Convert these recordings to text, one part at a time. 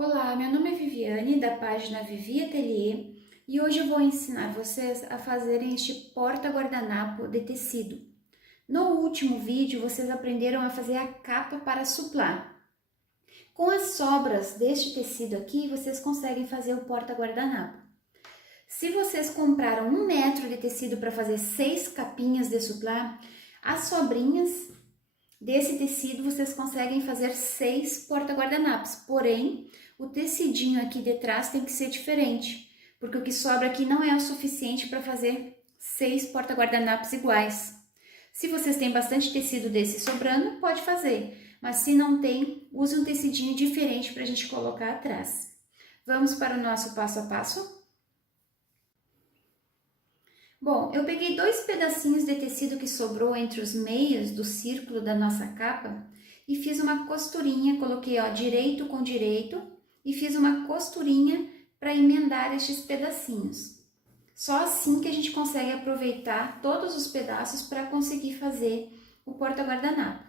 Olá, meu nome é Viviane, da página Vivi Atelier, e hoje eu vou ensinar vocês a fazerem este porta-guardanapo de tecido. No último vídeo, vocês aprenderam a fazer a capa para suplá. Com as sobras deste tecido aqui, vocês conseguem fazer o porta-guardanapo. Se vocês compraram 1 metro de tecido para fazer 6 capinhas de suplá, as sobrinhas desse tecido vocês conseguem fazer 6 porta-guardanapos, porém o tecidinho aqui de trás tem que ser diferente, porque o que sobra aqui não é o suficiente para fazer 6 porta-guardanapos iguais. Se vocês têm bastante tecido desse sobrando, pode fazer, mas se não tem, use um tecidinho diferente para a gente colocar atrás. Vamos para o nosso passo a passo? Bom, eu peguei 2 pedacinhos de tecido que sobrou entre os meios do círculo da nossa capa e fiz uma costurinha, coloquei direito com direito e fiz uma costurinha para emendar estes pedacinhos. Só assim que a gente consegue aproveitar todos os pedaços para conseguir fazer o porta-guardanapo.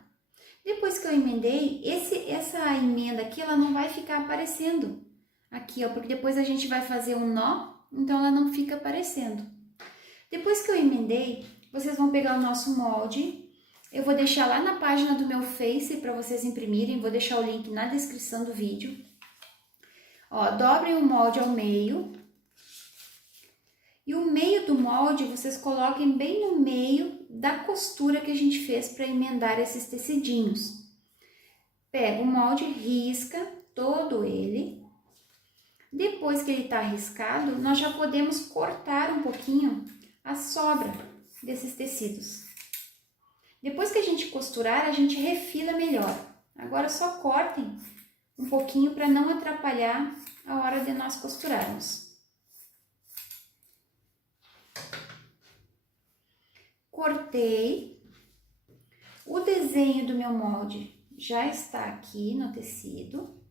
Depois que eu emendei, essa emenda aqui ela não vai ficar aparecendo aqui, porque depois a gente vai fazer um nó, então ela não fica aparecendo. Depois que eu emendei, vocês vão pegar o nosso molde. Eu vou deixar lá na página do meu Face para vocês imprimirem, vou deixar o link na descrição do vídeo. Dobrem o molde ao meio. E o meio do molde vocês coloquem bem no meio da costura que a gente fez para emendar esses tecidinhos. Pega o molde, risca todo ele. Depois que ele está riscado, nós já podemos cortar um pouquinho a sobra desses tecidos. Depois que a gente costurar, a gente refila melhor. Agora só cortem um pouquinho para não atrapalhar a hora de nós costurarmos. Cortei. O desenho do meu molde já está aqui no tecido.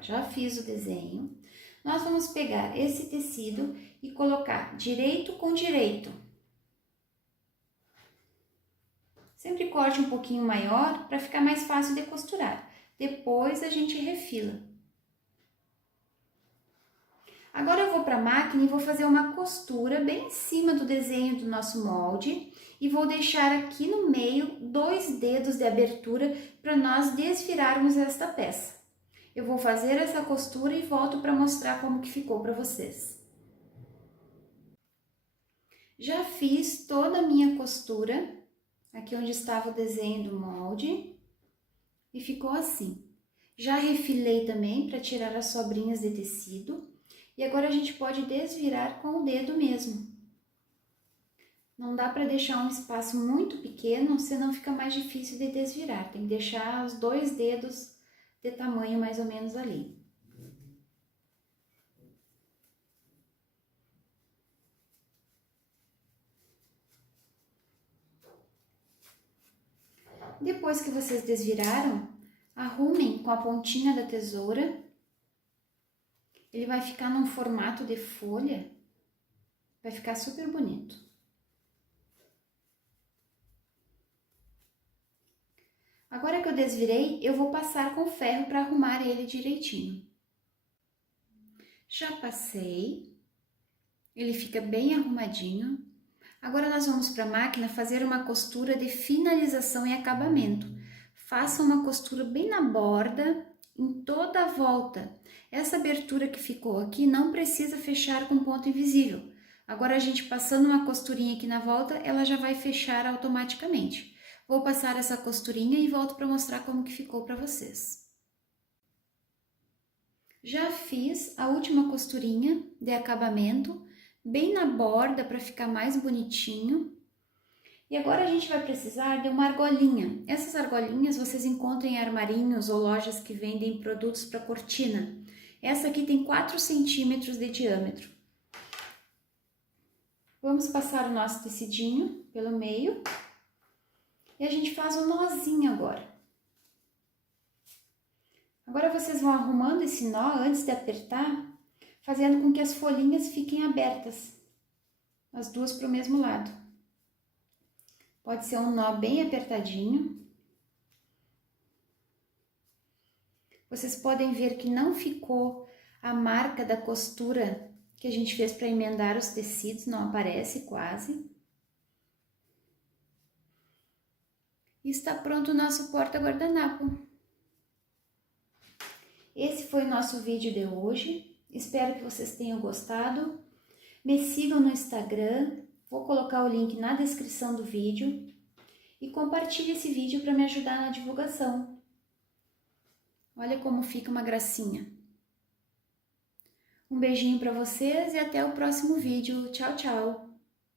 Já fiz o desenho. Nós vamos pegar esse tecido e colocar direito com direito. Sempre corte um pouquinho maior para ficar mais fácil de costurar. Depois a gente refila. Agora eu vou para a máquina e vou fazer uma costura bem em cima do desenho do nosso molde e vou deixar aqui no meio 2 dedos de abertura para nós desvirarmos esta peça. Eu vou fazer essa costura e volto para mostrar como que ficou para vocês. Já fiz toda a minha costura, aqui onde estava o desenho do molde, e ficou assim. Já refilei também para tirar as sobrinhas de tecido, e agora a gente pode desvirar com o dedo mesmo. Não dá para deixar um espaço muito pequeno, senão fica mais difícil de desvirar. Tem que deixar os 2 dedos de tamanho mais ou menos ali. Depois que vocês desviraram, arrumem com a pontinha da tesoura. Ele vai ficar num formato de folha, vai ficar super bonito. Agora que eu desvirei, eu vou passar com ferro para arrumar ele direitinho. Já passei, ele fica bem arrumadinho. Agora nós vamos para a máquina fazer uma costura de finalização e acabamento. Faça uma costura bem na borda, em toda a volta. Essa abertura que ficou aqui não precisa fechar com ponto invisível. Agora a gente passando uma costurinha aqui na volta, ela já vai fechar automaticamente. Vou passar essa costurinha e volto para mostrar como que ficou para vocês. Já fiz a última costurinha de acabamento, bem na borda para ficar mais bonitinho. E agora a gente vai precisar de uma argolinha. Essas argolinhas vocês encontram em armarinhos ou lojas que vendem produtos para cortina. Essa aqui tem 4 centímetros de diâmetro. Vamos passar o nosso tecidinho pelo meio. E a gente faz um nozinho agora. Agora vocês vão arrumando esse nó antes de apertar, fazendo com que as folhinhas fiquem abertas, as duas para o mesmo lado. Pode ser um nó bem apertadinho. Vocês podem ver que não ficou a marca da costura que a gente fez para emendar os tecidos, não aparece quase. E está pronto o nosso porta-guardanapo. Esse foi o nosso vídeo de hoje. Espero que vocês tenham gostado. Me sigam no Instagram, vou colocar o link na descrição do vídeo. E compartilhe esse vídeo para me ajudar na divulgação. Olha como fica uma gracinha. Um beijinho para vocês e até o próximo vídeo. Tchau, tchau!